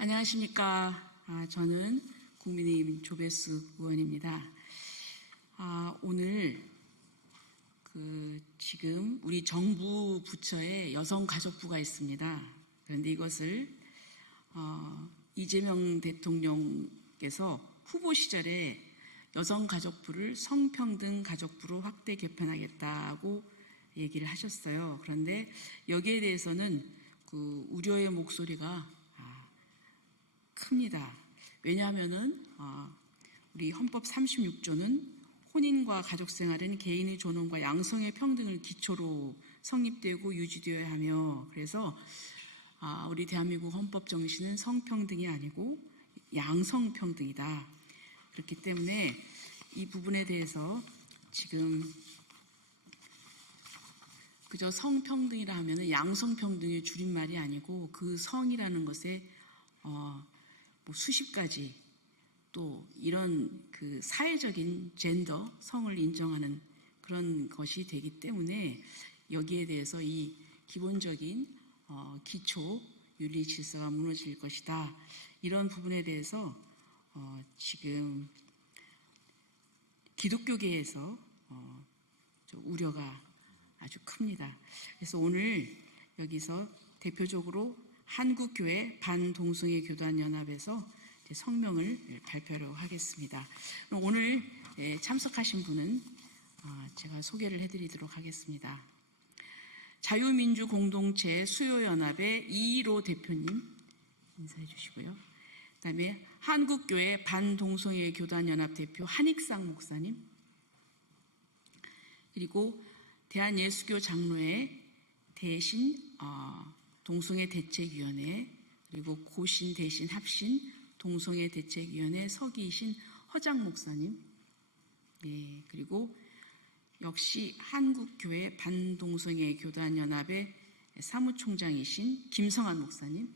안녕하십니까. 저는 국민의힘 조배수 의원입니다. 오늘 지금 우리 정부 부처에 여성가족부가 있습니다. 그런데 이것을 이재명 대통령께서 후보 시절에 여성가족부를 성평등 가족부로 확대 개편하겠다고 얘기를 하셨어요. 그런데 여기에 대해서는 우려의 목소리가 큽니다. 왜냐하면은 우리 헌법 36조는 혼인과 가족생활은 개인의 존엄과 양성의 평등을 기초로 성립되고 유지되어야 하며, 그래서 우리 대한민국 헌법 정신은 성평등이 아니고 양성평등이다. 그렇기 때문에 이 부분에 대해서 지금 그저 성평등이라 하면은 양성평등의 줄임말이 아니고 그 성이라는 것에 수십 가지 또 이런 사회적인 젠더 성을 인정하는 그런 것이 되기 때문에 여기에 대해서 이 기본적인 기초 윤리 질서가 무너질 것이다. 이런 부분에 대해서 지금 기독교계에서 우려가 아주 큽니다. 그래서 오늘 여기서 대표적으로 한국교회 반동성애 교단연합에서 성명을 발표하려고 하겠습니다. 그럼 오늘 참석하신 분은 제가 소개를 해드리도록 하겠습니다. 자유민주공동체 수요연합의 이일호 대표님 인사해 주시고요. 그 다음에 한국교회 반동성애 교단연합 대표 한익상 목사님, 그리고 대한예수교 장로회 대신 동성애 대책위원회, 그리고 고신 대신 합신 동성애 대책위원회 서기이신 허장 목사님, 그리고 역시 한국교회 반동성애 교단연합의 사무총장이신 김성한 목사님,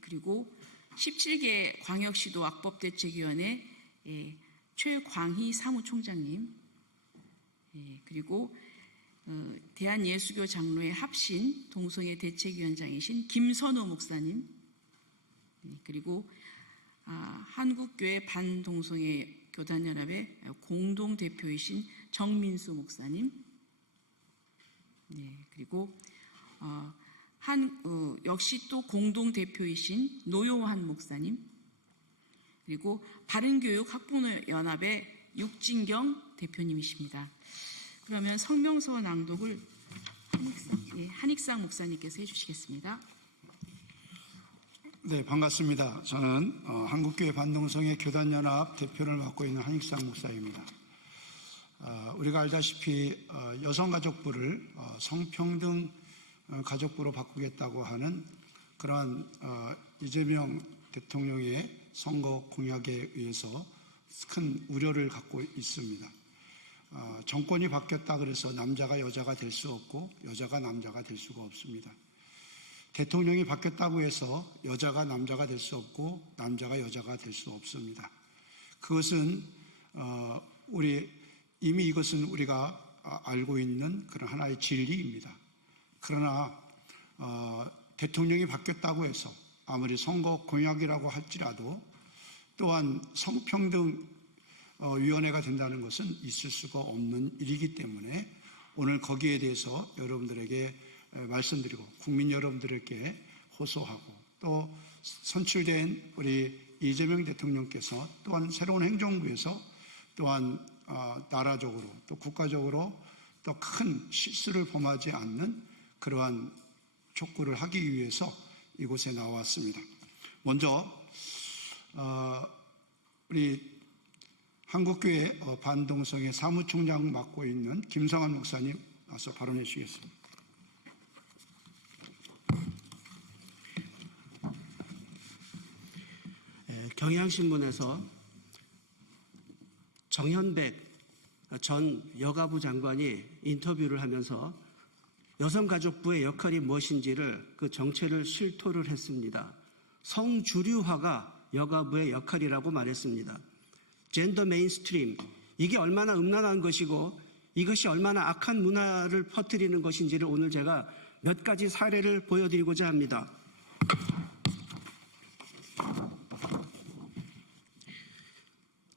그리고 17개 광역시도 악법대책위원회 최광희 사무총장님, 그리고 대한예수교 장로회 합신 동성애 대책위원장이신 김선호 목사님, 그리고 한국교회 반동성애 교단연합의 공동대표이신 정민수 목사님, 그리고 역시 또 공동대표이신 노요한 목사님, 그리고 바른교육 학부모연합의 육진경 대표님이십니다. 그러면 성명서 낭독을 한익상 목사님께서 해주시겠습니다. 네, 반갑습니다. 저는 한국교회 반동성애 교단연합 대표를 맡고 있는 한익상 목사입니다. 우리가 알다시피 여성가족부를 성평등 가족부로 바꾸겠다고 하는 그러한 이재명 대통령의 선거 공약에 의해서 큰 우려를 갖고 있습니다. 정권이 바뀌었다 그래서 남자가 여자가 될 수 없고 여자가 남자가 될 수가 없습니다. 대통령이 바뀌었다고 해서 여자가 남자가 될 수 없고 남자가 여자가 될 수 없습니다. 그것은 이미 이것은 우리가 알고 있는 그런 하나의 진리입니다. 그러나 대통령이 바뀌었다고 해서 아무리 선거 공약이라고 할지라도 또한 성평등 위원회가 된다는 것은 있을 수가 없는 일이기 때문에 오늘 거기에 대해서 여러분들에게 말씀드리고 국민 여러분들에게 호소하고, 또 선출된 우리 이재명 대통령께서 또한 새로운 행정부에서 또한 나라적으로 또 국가적으로 또 큰 실수를 범하지 않는 그러한 촉구를 하기 위해서 이곳에 나왔습니다. 먼저 우리 한국교회 반동성애 사무총장 맡고 있는 김성한 목사님 와서 발언해 주시겠습니다. 경향신문에서 정현백 전 여가부 장관이 인터뷰를 하면서 여성가족부의 역할이 무엇인지를 그 정체를 실토를 했습니다. 성주류화가 여가부의 역할이라고 말했습니다. 젠더 메인스트림, 이게 얼마나 음란한 것이고 이것이 얼마나 악한 문화를 퍼뜨리는 것인지를 오늘 제가 몇 가지 사례를 보여드리고자 합니다.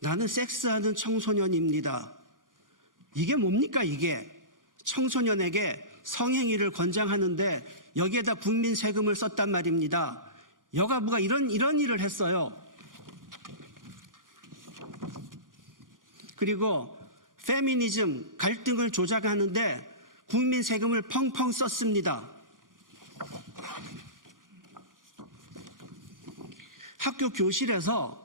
나는 섹스하는 청소년입니다. 이게 뭡니까 이게? 청소년에게 성행위를 권장하는데 여기에다 국민 세금을 썼단 말입니다. 여가부가 이런 일을 했어요. 그리고 페미니즘, 갈등을 조작하는데 국민 세금을 펑펑 썼습니다. 학교 교실에서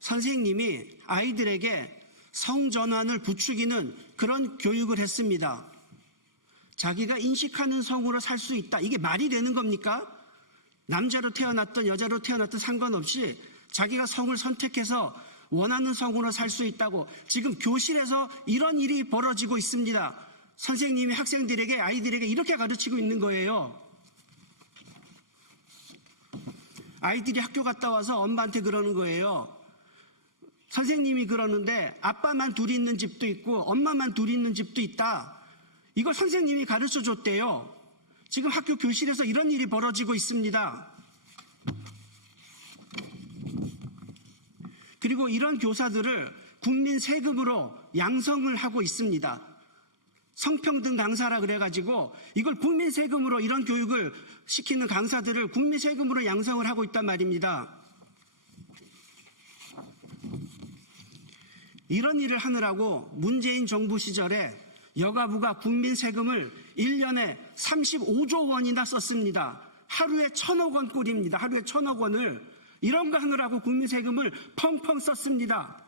선생님이 아이들에게 성전환을 부추기는 그런 교육을 했습니다. 자기가 인식하는 성으로 살 수 있다. 이게 말이 되는 겁니까? 남자로 태어났든 여자로 태어났든 상관없이 자기가 성을 선택해서 원하는 성으로 살 수 있다고 지금 교실에서 이런 일이 벌어지고 있습니다. 선생님이 학생들에게, 아이들에게 이렇게 가르치고 있는 거예요. 아이들이 학교 갔다 와서 엄마한테 그러는 거예요. 선생님이 그러는데 아빠만 둘이 있는 집도 있고 엄마만 둘이 있는 집도 있다. 이걸 선생님이 가르쳐 줬대요. 지금 학교 교실에서 이런 일이 벌어지고 있습니다. 그리고 이런 교사들을 국민 세금으로 양성을 하고 있습니다. 성평등 강사라 그래가지고 이걸 국민 세금으로 이런 교육을 시키는 강사들을 국민 세금으로 양성을 하고 있단 말입니다. 이런 일을 하느라고 문재인 정부 시절에 여가부가 국민 세금을 1년에 35조 원이나 썼습니다. 하루에 1,000억 원 꼴입니다. 하루에 1,000억 원을 이런 거 하느라고 국민 세금을 펑펑 썼습니다.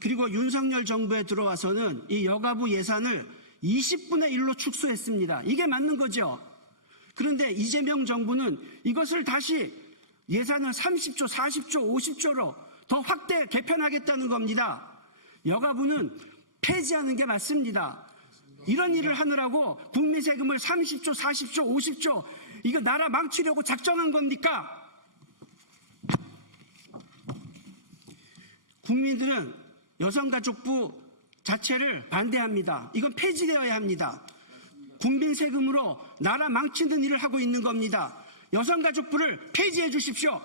그리고 윤석열 정부에 들어와서는 이 여가부 예산을 20분의 1로 축소했습니다. 이게 맞는 거죠. 그런데 이재명 정부는 이것을 다시 예산을 30조, 40조, 50조로 더 확대 개편하겠다는 겁니다. 여가부는 폐지하는 게 맞습니다. 이런 일을 하느라고 국민 세금을 30조, 40조, 50조 이거 나라 망치려고 작정한 겁니까? 국민들은 여성가족부 자체를 반대합니다. 이건 폐지되어야 합니다. 국민 세금으로 나라 망치는 일을 하고 있는 겁니다. 여성가족부를 폐지해 주십시오.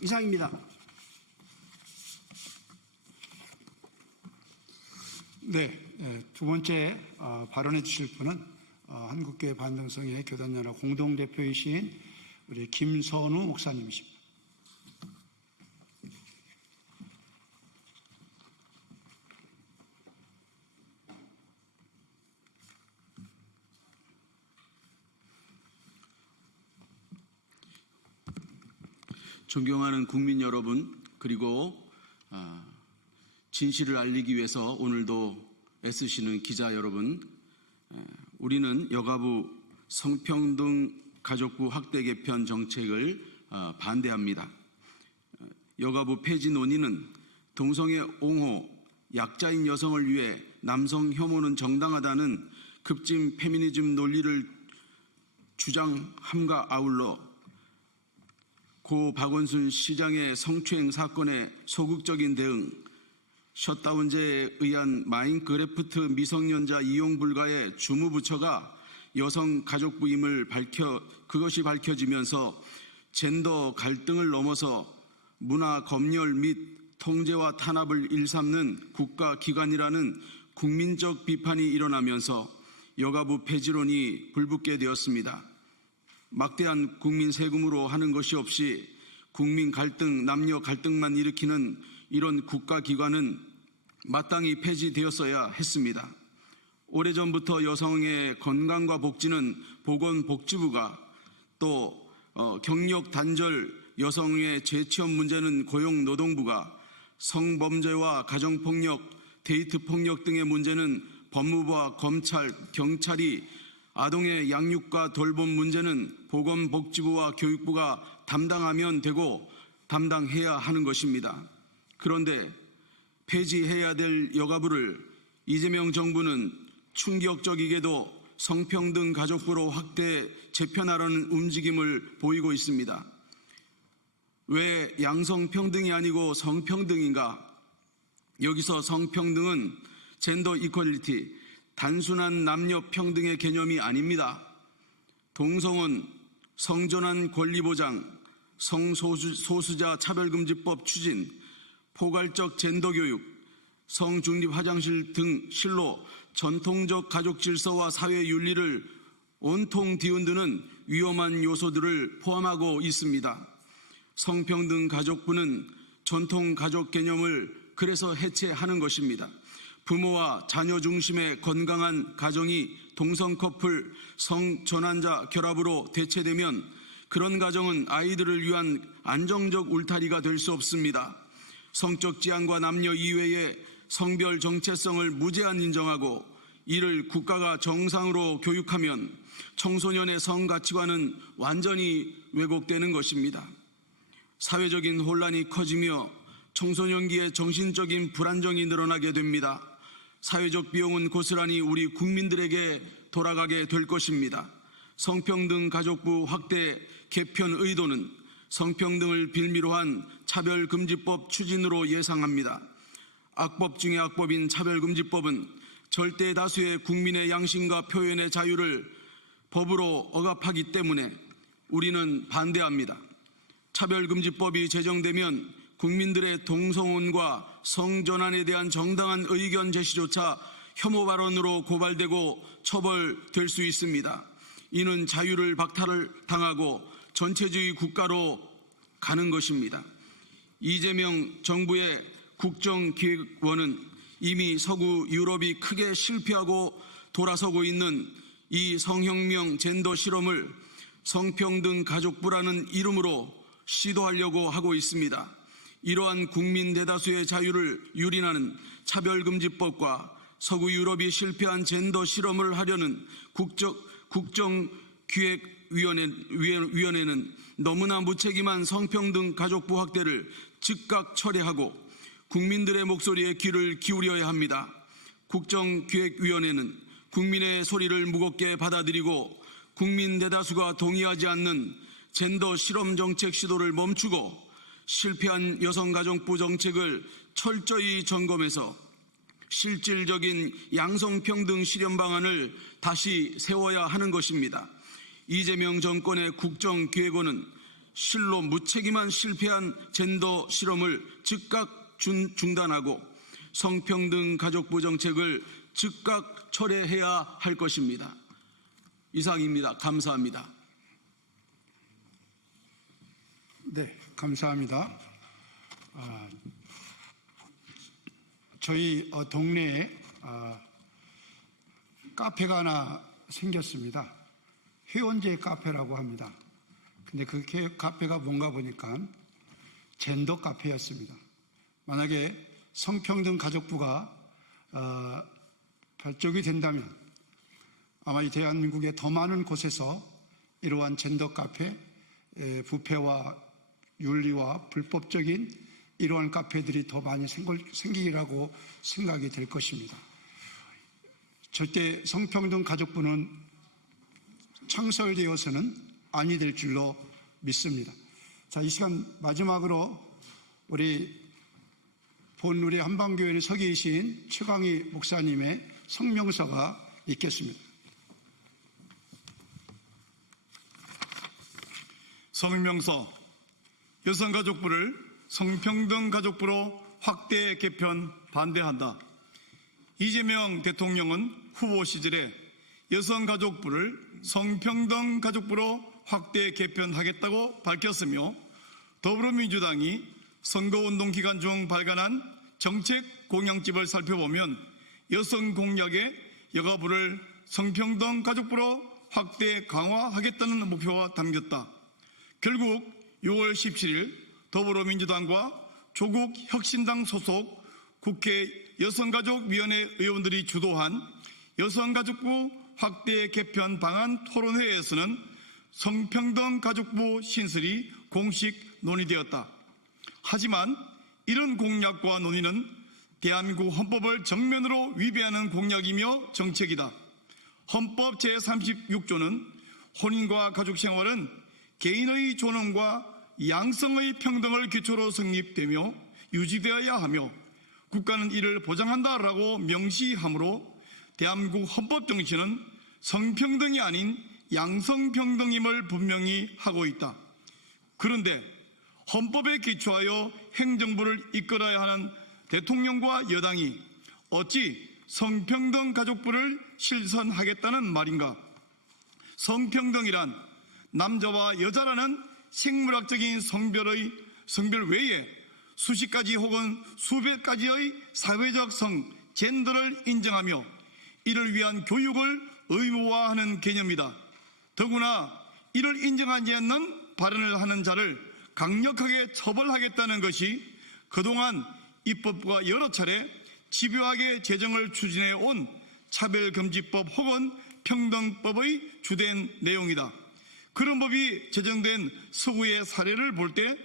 이상입니다. 네, 두 번째 발언해 주실 분은 한국교회 반등성회 교단연합 공동대표이신 우리 김선우 목사님이십니다. 존경하는 국민 여러분, 그리고 진실을 알리기 위해서 오늘도 애쓰시는 기자 여러분, 우리는 여가부 성평등 가족부 확대 개편 정책을 반대합니다. 여가부 폐지 논의는 동성애 옹호, 약자인 여성을 위해 남성 혐오는 정당하다는 급진 페미니즘 논리를 주장함과 아울러 고 박원순 시장의 성추행 사건에 소극적인 대응, 셧다운제에 의한 마인크래프트 미성년자 이용 불가의 주무부처가 여성가족부임을 그것이 밝혀지면서 젠더 갈등을 넘어서 문화 검열 및 통제와 탄압을 일삼는 국가기관이라는 국민적 비판이 일어나면서 여가부 폐지론이 불붙게 되었습니다. 막대한 국민 세금으로 하는 것이 없이 국민 갈등, 남녀 갈등만 일으키는 이런 국가기관은 마땅히 폐지되었어야 했습니다. 오래전부터 여성의 건강과 복지는 보건복지부가, 또 경력 단절 여성의 재취업 문제는 고용노동부가, 성범죄와 가정폭력, 데이트폭력 등의 문제는 법무부와 검찰, 경찰이, 아동의 양육과 돌봄 문제는 보건복지부와 교육부가 담당하면 되고 담당해야 하는 것입니다. 그런데 폐지해야 될 여가부를 이재명 정부는 충격적이게도 성평등 가족부로 확대 재편하려는 움직임을 보이고 있습니다. 왜 양성평등이 아니고 성평등인가? 여기서 성평등은 젠더 이퀄리티, 단순한 남녀 평등의 개념이 아닙니다. 동성혼, 성전환 권리 보장, 성소수자 차별금지법 추진, 포괄적 젠더교육, 성중립 화장실 등 실로 전통적 가족 질서와 사회 윤리를 온통 뒤흔드는 위험한 요소들을 포함하고 있습니다. 성평등 가족부는 전통 가족 개념을 그래서 해체하는 것입니다. 부모와 자녀 중심의 건강한 가정이 동성 커플, 성전환자 결합으로 대체되면 그런 가정은 아이들을 위한 안정적 울타리가 될 수 없습니다. 성적 지향과 남녀 이외의 성별 정체성을 무제한 인정하고 이를 국가가 정상으로 교육하면 청소년의 성 가치관은 완전히 왜곡되는 것입니다. 사회적인 혼란이 커지며 청소년기의 정신적인 불안정이 늘어나게 됩니다. 사회적 비용은 고스란히 우리 국민들에게 돌아가게 될 것입니다. 성평등 가족부 확대 개편 의도는 성평등을 빌미로 한 차별금지법 추진으로 예상합니다. 악법 중의 악법인 차별금지법은 절대 다수의 국민의 양심과 표현의 자유를 법으로 억압하기 때문에 우리는 반대합니다. 차별금지법이 제정되면 국민들의 동성혼과 성전환에 대한 정당한 의견 제시조차 혐오 발언으로 고발되고 처벌될 수 있습니다. 이는 자유를 박탈을 당하고 전체주의 국가로 가는 것입니다. 이재명 정부의 국정기획원은 이미 서구 유럽이 크게 실패하고 돌아서고 있는 이 성혁명 젠더 실험을 성평등 가족부라는 이름으로 시도하려고 하고 있습니다. 이러한 국민 대다수의 자유를 유린하는 차별금지법과 서구 유럽이 실패한 젠더 실험을 하려는 국정기획위원회는 너무나 무책임한 성평등 가족부 확대를 즉각 철회하고 국민들의 목소리에 귀를 기울여야 합니다. 국정기획위원회는 국민의 소리를 무겁게 받아들이고 국민 대다수가 동의하지 않는 젠더 실험 정책 시도를 멈추고 실패한 여성가족부 정책을 철저히 점검해서 실질적인 양성평등 실현 방안을 다시 세워야 하는 것입니다. 이재명 정권의 국정기획원은 실로 무책임한 실패한 젠더 실험을 즉각 중단하고 성평등 가족부 정책을 즉각 철회해야 할 것입니다. 이상입니다. 감사합니다. 네, 감사합니다. 저희 동네에 카페가 하나 생겼습니다. 회원제 카페라고 합니다. 근데 그 카페가 뭔가 보니까 젠더 카페였습니다. 만약에 성평등 가족부가 발족이 된다면 아마 이 대한민국의 더 많은 곳에서 이러한 젠더 카페, 부패와 윤리와 불법적인 이러한 카페들이 더 많이 생기리라고 생각이 될 것입니다. 절대 성평등 가족부는 창설되어서는 아니 될 줄로 믿습니다. 자, 이 시간 마지막으로 우리 한방교회에 서 계신 최광희 목사님의 성명서가 있겠습니다. 성명서. 여성가족부를 성평등 가족부로 확대 개편 반대한다. 이재명 대통령은 후보 시절에 여성가족부를 성평등 가족부로 확대 개편하겠다고 밝혔으며 더불어민주당이 선거운동 기간 중 발간한 정책 공약집을 살펴보면 여성 공약에 여가부를 성평등 가족부로 확대 강화하겠다는 목표가 담겼다. 결국 6월 17일 더불어민주당과 조국 혁신당 소속 국회 여성가족위원회 의원들이 주도한 여성가족부 확대 개편 방안 토론회에서는 성평등 가족부 신설이 공식 논의되었다. 하지만 이런 공약과 논의는 대한민국 헌법을 정면으로 위배하는 공약이며 정책이다. 헌법 제36조는 혼인과 가족생활은 개인의 존엄과 양성의 평등을 기초로 성립되며 유지되어야 하며 국가는 이를 보장한다라고 명시하므로 대한민국 헌법 정신은 성평등이 아닌 양성평등임을 분명히 하고 있다. 그런데 헌법에 기초하여 행정부를 이끌어야 하는 대통령과 여당이 어찌 성평등 가족부를 실천하겠다는 말인가? 성평등이란 남자와 여자라는 생물학적인 성별 외에 수십 가지 혹은 수백 가지의 사회적 성, 젠더를 인정하며 이를 위한 교육을 의무화하는 개념이다. 더구나 이를 인정하지 않는 발언을 하는 자를 강력하게 처벌하겠다는 것이 그동안 입법부가 여러 차례 집요하게 제정을 추진해 온 차별금지법 혹은 평등법의 주된 내용이다. 그런 법이 제정된 서구의 사례를 볼 때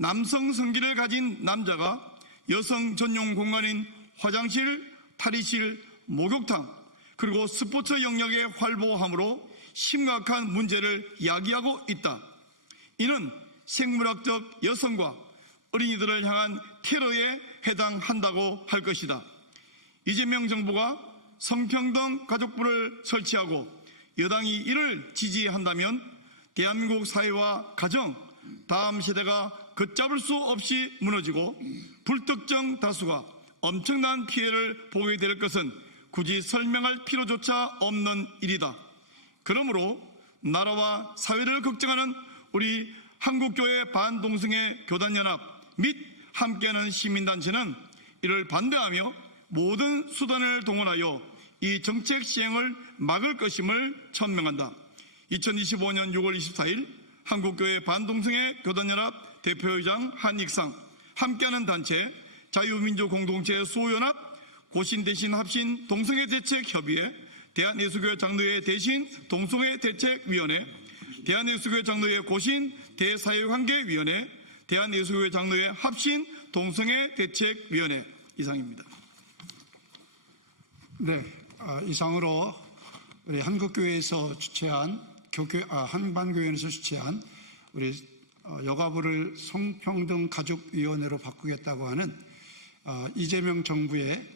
남성 성기를 가진 남자가 여성 전용 공간인 화장실, 탈의실, 목욕탕 그리고 스포츠 영역에 활보함으로 심각한 문제를 야기하고 있다. 이는 생물학적 여성과 어린이들을 향한 테러에 해당한다고 할 것이다. 이재명 정부가 성평등 가족부를 설치하고 여당이 이를 지지한다면 대한민국 사회와 가정, 다음 세대가 걷잡을 수 없이 무너지고 불특정 다수가 엄청난 피해를 보게 될 것은 굳이 설명할 필요조차 없는 일이다. 그러므로 나라와 사회를 걱정하는 우리 한국교회 반동성애 교단연합 및 함께하는 시민단체는 이를 반대하며 모든 수단을 동원하여 이 정책 시행을 막을 것임을 천명한다. 2025년 6월 24일 한국교회 반동성애 교단연합 대표의장 한익상, 함께하는 단체 자유민주공동체 수호연합, 고신 대신 합신 동성애 대책협의회, 대한예수교회 장로회 대신 동성애 대책위원회, 대한예수교회 장로회 고신 대사회관계위원회, 대한예수교회 장로회 합신 동성애 대책위원회 이상입니다. 네, 이상으로 우리 한국교회에서 주최한 한반교회에서 주최한 우리 여가부를 성평등 가족위원회로 바꾸겠다고 하는 이재명 정부의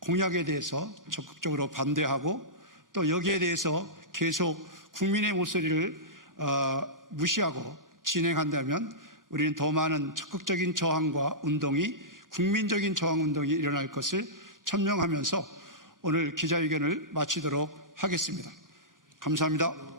공약에 대해서 적극적으로 반대하고 또 여기에 대해서 계속 국민의 목소리를 무시하고 진행한다면 우리는 더 많은 적극적인 저항과 운동이 국민적인 저항 운동이 일어날 것을 천명하면서 오늘 기자회견을 마치도록 하겠습니다. 감사합니다.